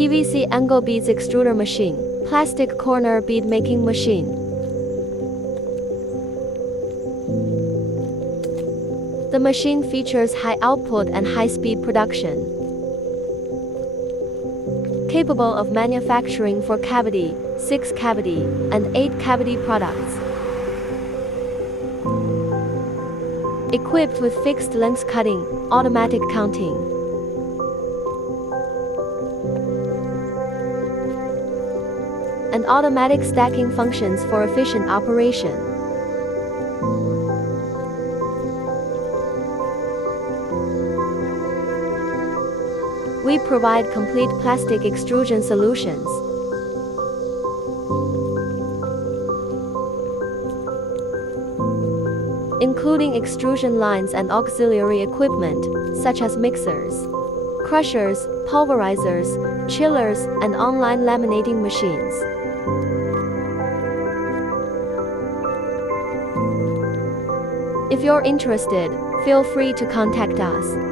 PVC angle beads extruder machine, plastic corner bead making machine. The machine features high output and high-speed production, capable of manufacturing 4-cavity, 6-cavity, and 8-cavity products. Equipped with fixed length cutting, automatic counting, and automatic stacking functions for efficient operation. We provide complete plastic extrusion solutions, including extrusion lines and auxiliary equipment, such as mixers, crushers, pulverizers, chillers, and online laminating machines. If you're interested, feel free to contact us.